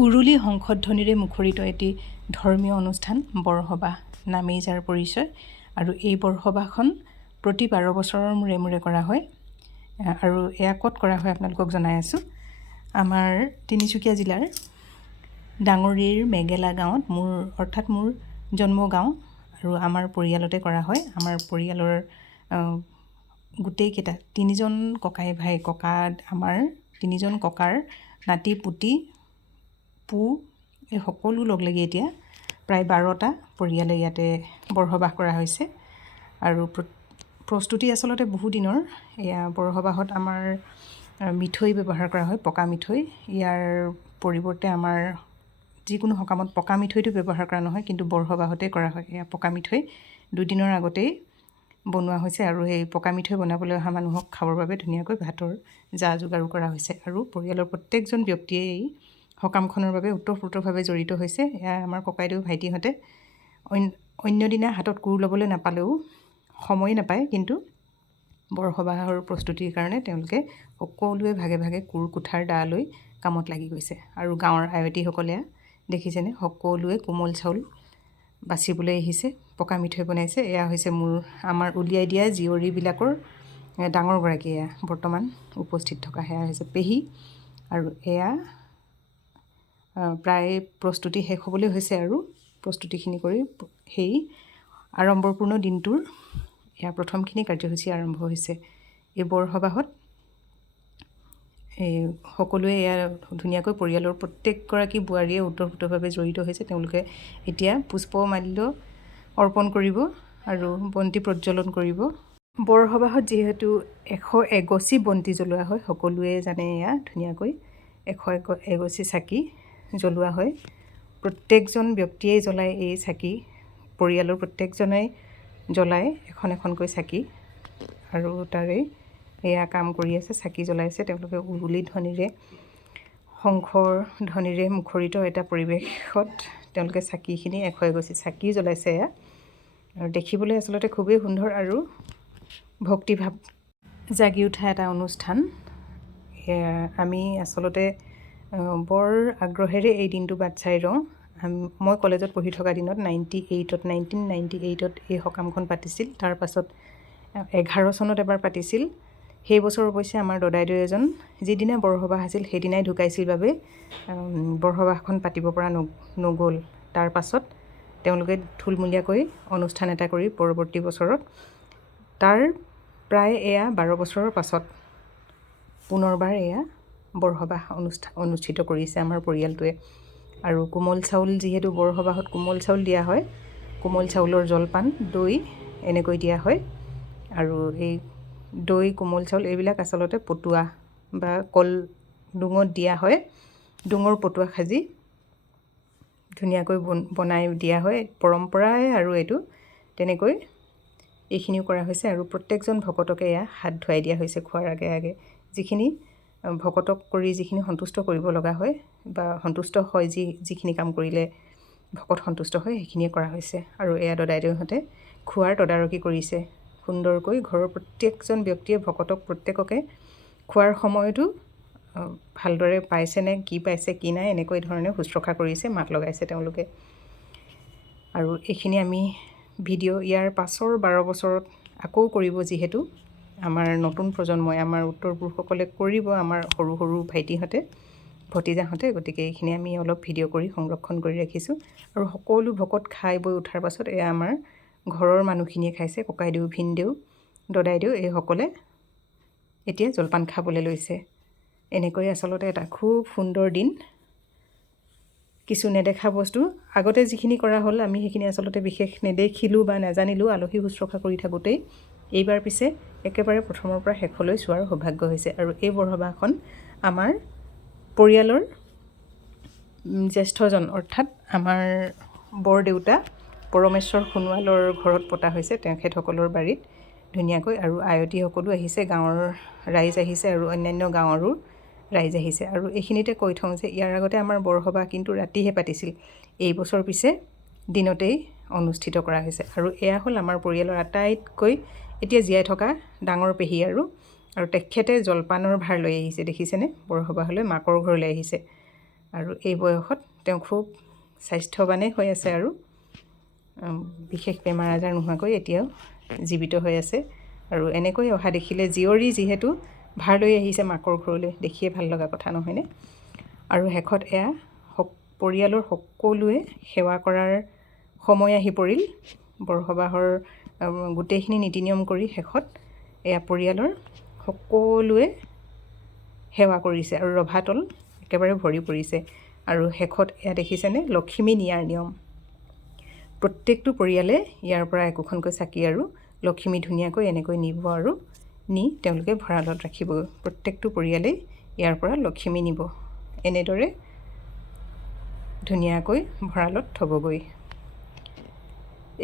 উৰুলি শংখধ্বনিৰে মুখৰিত এটি ধৰ্মীয় অনুষ্ঠান বৰসবাহ নামেই যাৰ পৰিচয়। আৰু এই বৰসবাহখন প্ৰতি 12 বছৰৰ মূৰে মূৰে কৰা হয়। আৰু এয়া ক'ত কৰা হয় আপোনালোকক জনাই আছোঁ। আমাৰ তিনিচুকীয়া জিলাৰ ডাঙৰীৰ মেগেলা গাঁৱত অৰ্থাৎ মোৰ জন্মগাঁও আৰু আমাৰ পৰিয়ালতে কৰা হয়। আমাৰ পৰিয়ালৰ গোটেইকেইটা 3জন ককাই ভাই আমাৰ 3জন ককাৰ নাতি পুতি পু এই সকলো লগ লাগি এতিয়া প্ৰায় 12টা পৰিয়ালে ইয়াতে বৰসবাহ কৰা হৈছে। আৰু প্ৰস্তুতি আচলতে বহু দিনৰ। এয়া বৰসবাহত আমাৰ মিঠৈ ব্যৱহাৰ কৰা হয়, পকা মিঠৈ। ইয়াৰ পৰিৱৰ্তে আমাৰ যিকোনো সকামত পকা মিঠৈটো ব্যৱহাৰ কৰা নহয়, কিন্তু বৰসবাহতে কৰা হয়। এয়া পকা মিঠৈ 2 দিনৰ আগতেই বনোৱা হৈছে আৰু এই পকা মিঠৈ বনাবলৈ অহা মানুহক খাবৰ বাবে ধুনীয়াকৈ ভাতৰ যা যোগাৰো কৰা হৈছে। আৰু পৰিয়ালৰ প্ৰত্যেকজন ব্যক্তিয়ে এই সকামখনৰ বাবে ওতঃপ্ৰোতভাৱে জড়িত হৈছে। এয়া আমাৰ ককাইদেউ ভাইটিহঁতে অন্য দিনা হাতত কোৰ ল'বলৈ নাপালেও সময় নাপায়, কিন্তু বৰসবাহৰ প্ৰস্তুতিৰ কাৰণে তেওঁলোকে সকলোৱে ভাগে ভাগে কোৰ কুঠাৰ দা লৈ কামত লাগি গৈছে। আৰু গাঁৱৰ আয়তীসকলে দেখিছেনে, সকলোৱে কোমল চাউল বাচিবলৈ আহিছে, পকা মিঠৈ বনাইছে। এয়া হৈছে আমাৰ উলিয়াই দিয়া জীয়ৰীবিলাকৰ ডাঙৰগৰাকী, এয়া বৰ্তমান উপস্থিত থকা সেয়া হৈছে পেহী। আৰু এয়া প্ৰায় প্ৰস্তুতি শেষ হ'বলৈ হৈছে আৰু প্ৰস্তুতিখিনি কৰি সেই আড়ম্বৰপূৰ্ণ দিনটোৰ এয়া প্ৰথমখিনি কাৰ্যসূচী আৰম্ভ হৈছে। এই বৰসবাহত সকলোৱে এয়া ধুনীয়াকৈ পৰিয়ালৰ প্ৰত্যেকগৰাকী বোৱাৰীয়ে ওতঃপ্ৰোতভাৱে জড়িত হৈছে। তেওঁলোকে এতিয়া পুষ্পমাল্য অৰ্পণ কৰিব আৰু বন্তি প্ৰজ্বলন কৰিব। বৰসবাহত যিহেতু 100 এগছি বন্তি জ্বলোৱা হয়, সকলোৱে জানে এয়া ধুনীয়াকৈ 100 এগছি চাকি জ্বলোৱা হয়। প্ৰত্যেকজন ব্যক্তিয়েই জ্বলায় এই চাকি, পৰিয়ালৰ প্ৰত্যেকজনেই জ্বলায় এখন এখনকৈ চাকি। আৰু তাৰে এয়া কাম কৰি আছে, চাকি জ্বলাইছে তেওঁলোকে উৰুলি ধ্বনিৰে, শংখৰ ধ্বনিৰে মুখৰিত এটা পৰিৱেশত তেওঁলোকে চাকিখিনি 100 এগছি চাকি জ্বলাইছে। এয়া আৰু দেখিবলৈ আচলতে খুবেই সুন্দৰ আৰু ভক্তিভাৱ জাগি উঠা এটা অনুষ্ঠান। আমি আচলতে বৰ আগ্ৰহেৰে এই দিনটো বাট চাই ৰওঁ। মই কলেজত পঢ়ি থকা দিনত 1998ত এই সকামখন পাতিছিল। তাৰ পাছত 11 চনত এবাৰ পাতিছিল। সেই বছৰ অৱশ্যে আমাৰ দদাইদেউ এজন যিদিনা বৰসবাহ আছিল সেইদিনাই ঢুকাইছিল বাবে বৰসবাহখন পাতিব পৰা নগ'ল। তাৰ পাছত তেওঁলোকে থুলমূলীয়াকৈ অনুষ্ঠান এটা কৰি পৰৱৰ্তী বছৰত, তাৰ প্ৰায় এয়া 12 বছৰৰ পাছত পুনৰবাৰ এয়া বৰসবাহ অনুষ্ঠিত কৰিছে আমাৰ পৰিয়ালটোৱে। আৰু কোমল চাউল, যিহেতু বৰসবাহত কোমল চাউল দিয়া হয়, কোমল চাউলৰ জলপান, দৈ এনেকৈ দিয়া হয়। আৰু এই দৈ, কোমল চাউল এইবিলাক আচলতে পটুৱা বা কল ডুঙত দিয়া হয়। ডুঙৰ পটুৱা সাজি ধুনীয়াকৈ বনাই দিয়া হয়, পৰম্পৰাই। আৰু এইটো তেনেকৈ এইখিনিও কৰা হৈছে। আৰু প্ৰত্যেকজন ভকতকে এয়া হাত ধুৱাই দিয়া হৈছে খোৱাৰ আগে আগে। যিখিনি ভকতক কৰি যিখিনি সন্তুষ্ট কৰিব লগা হয় বা সন্তুষ্ট হয়, যিখিনি কাম কৰিলে ভকত সন্তুষ্ট হয়, সেইখিনিয়ে কৰা হৈছে। আৰু এয়া দদাইদেউহঁতে খোৱাৰ তদাৰকী কৰিছে সুন্দৰকৈ। ঘৰৰ প্ৰত্যেকজন ব্যক্তিয়ে ভকতক প্ৰত্যেককে খোৱাৰ সময়তো ভালদৰে পাইছেনে, কি পাইছে কি নাই, এনেকৈ ধৰণে শুশ্ৰূষা কৰিছে, মাত লগাইছে তেওঁলোকে। আৰু এইখিনি আমি ভিডিঅ' ইয়াৰ পাছৰ 12 বছৰত আকৌ কৰিব, যিহেতু আমাৰ নতুন প্ৰজন্মই, আমাৰ উত্তৰ পুৰুষসকলে কৰিব, আমাৰ সৰু সৰু ভাইটিহঁতে ভতিজাহঁতে। গতিকে এইখিনি আমি অলপ ভিডিঅ' কৰি সংৰক্ষণ কৰি ৰাখিছোঁ। আৰু সকলো ভকত খাই বৈ উঠাৰ পাছত এয়া আমাৰ ঘৰৰ মানুহখিনিয়ে খাইছে, ককাইদেউ, ভিনদেউ, দদাইদেউ এইসকলে এতিয়া জলপান খাবলৈ লৈছে। এনেকৈ আচলতে এটা খুব সুন্দৰ দিন। কিছু নেদেখা বস্তু আগতে যিখিনি কৰা হ'ল, আমি সেইখিনি আচলতে বিশেষ নেদেখিলোঁ বা নাজানিলোঁ আলহী শুশ্ৰূষা কৰি থাকোঁতেই। এইবাৰ পিছে একেবাৰে প্ৰথমৰ পৰা শেষলৈ চোৱাৰ সৌভাগ্য হৈছে। আৰু এই বৰসবাহখন আমাৰ পৰিয়ালৰ জ্যেষ্ঠজন, অৰ্থাৎ আমাৰ বৰদেউতা পৰমেশ্বৰ সোণোৱালৰ ঘৰত পতা হৈছে, তেখেতসকলৰ বাৰীত ধুনীয়াকৈ। আৰু আয়তীসকলো আহিছে, গাঁৱৰ ৰাইজ আহিছে আৰু অন্যান্য গাঁৱৰো ৰাইজ আহিছে। আৰু এইখিনিতে কৈ থওঁ যে ইয়াৰ আগতে আমাৰ বৰসবাহ কিন্তু ৰাতিহে পাতিছিল। এই বছৰ পিছে দিনতেই অনুষ্ঠিত কৰা হৈছে। আৰু এয়া হ'ল আমাৰ পৰিয়ালৰ আটাইতকৈ এতিয়া জীয়াই থকা ডাঙৰ পেহী। আৰু তেখেতে জলপানৰ ভাৰ লৈ আহিছে, দেখিছেনে, বৰসবাহলৈ মাকৰ ঘৰলৈ আহিছে। আৰু এই বয়সত তেওঁ খুব স্বাস্থ্যৱানেই হৈ আছে আৰু বিশেষ বেমাৰ আজাৰ নোহোৱাকৈ এতিয়াও জীৱিত হৈ আছে। আৰু এনেকৈ অহা দেখিলে জীয়ৰী যিহেতু ভাৰ লৈ আহিছে মাকৰ ঘৰলৈ, দেখিয়ে ভাল লগা কথা নহয়নে? আৰু শেষত এয়া পৰিয়ালৰ সকলোৱে সেৱা কৰাৰ সময় আহি পৰিল। বৰসবাহৰ গোটেইখিনি নীতি নিয়ম কৰি শেষত এয়া পৰিয়ালৰ সকলোৱে সেৱা কৰিছে আৰু ৰভাতল একেবাৰে ভৰি পৰিছে। আৰু শেষত এয়া দেখিছেনে লক্ষ্মী নিয়াৰ নিয়ম। প্ৰত্যেকটো পৰিয়ালে ইয়াৰ পৰা একোখনকৈ চাকি আৰু লক্ষ্মী ধুনীয়াকৈ এনেকৈ নিব আৰু নি তেওঁলোকে ভঁৰালত ৰাখিব। প্ৰত্যেকটো পৰিয়ালেই ইয়াৰ পৰা লক্ষ্মী নিব, এনেদৰে ধুনীয়াকৈ ভঁৰালত থ'বগৈ।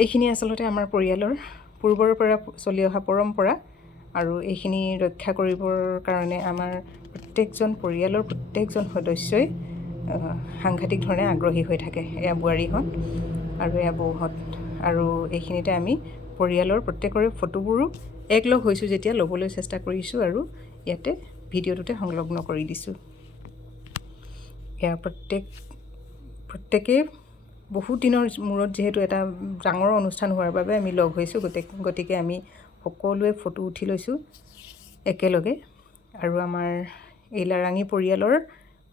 এইখিনি আচলতে আমাৰ পৰিয়ালৰ পূৰ্বৰ পৰা চলি অহা পৰম্পৰা, আৰু এইখিনি ৰক্ষা কৰিবৰ কাৰণে আমাৰ পৰিয়ালৰ প্ৰত্যেকজন সদস্যই সাংঘাতিক ধৰণে আগ্ৰহী হৈ থাকে। এয়া বোৱাৰীহঁত আৰু এয়া বৌহঁত, আৰু এইখিনিতে আমি পৰিয়ালৰ প্ৰত্যেকৰে ফটোবোৰো একলগ হৈছোঁ যেতিয়া ল'বলৈ চেষ্টা কৰিছোঁ আৰু ইয়াতে ভিডিঅ'টোতে সংলগ্ন কৰি দিছোঁ। এয়া প্ৰত্যেকেই বহুত দিনৰ মূৰত যিহেতু এটা ডাঙৰ অনুষ্ঠান হোৱাৰ বাবে আমি লগ হৈছোঁ, গতিকে আমি সকলোৱে ফটো উঠি লৈছোঁ একেলগে। আৰু আমাৰ এই লাৰাঙী পৰিয়ালৰ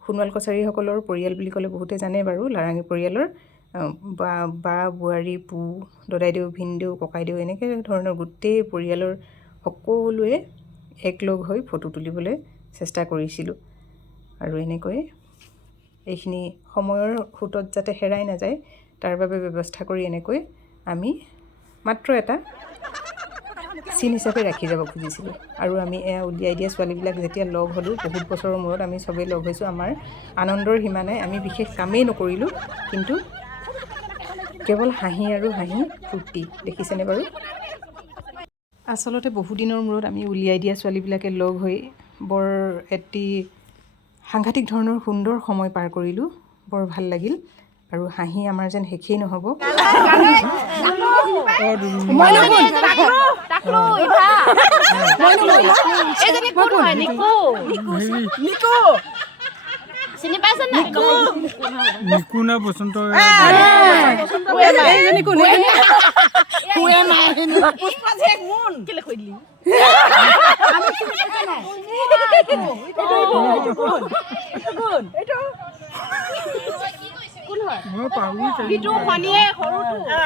সোণোৱাল কছাৰীসকলৰ পৰিয়াল বুলি ক'লে বহুতে জানে বাৰু। লাৰাঙী পৰিয়ালৰ বা বোৱাৰী, পু, দদাইদেউ, ভিনদেউ, ককাইদেউ এনেকৈ ধৰণৰ গোটেই পৰিয়ালৰ সকলোৱে একলগ হৈ ফটো তুলিবলৈ চেষ্টা কৰিছিলোঁ। আৰু এনেকৈ এইখিনি সময়ৰ সোঁতত যাতে হেৰাই নাযায় তাৰ বাবে ব্যৱস্থা কৰি এনেকৈ আমি মাত্ৰ এটা চিন হিচাপে ৰাখি যাব খুজিছিলোঁ। আৰু আমি এয়া উলিয়াই দিয়া ছোৱালীবিলাক যেতিয়া লগ হ'লোঁ, বহুত বছৰৰ মূৰত আমি চবেই লগ হৈছোঁ, আমাৰ আনন্দৰ সীমা নাই। আমি বিশেষ কামেই নকৰিলোঁ, কিন্তু কেৱল হাঁহি আৰু হাঁহি ফূৰ্তি, দেখিছেনে বাৰু? আচলতে বহুদিনৰ মূৰত আমি উলিয়াই দিয়া ছোৱালীবিলাকে লগ হৈ বৰ এটি সাংঘাতিক ধৰণৰ সুন্দৰ সময় পাৰ কৰিলোঁ। বৰ ভাল লাগিল আৰু হাঁহি আমাৰ যেন শেষেই নহ'ব।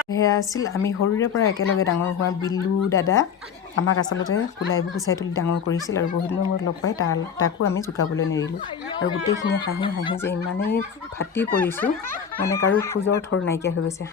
সেয়া আছিল আমি সৰুৰে পৰা একেলগে ডাঙৰ হোৱা বিল্লু দাদা। আমাক আচলতে কোলাইবোৰ গুচাই তুলি ডাঙৰ কৰিছিল, আৰু বহুদিনৰ মূৰত লগ পাই তাকো আমি জোকাবলৈ নেৰিলোঁ। আৰু গোটেইখিনি হাঁহি হাঁহি যে ইমানেই ফাটি পৰিছোঁ, মানে কাৰো খোজৰ থৰ নাইকিয়া হৈ গৈছে।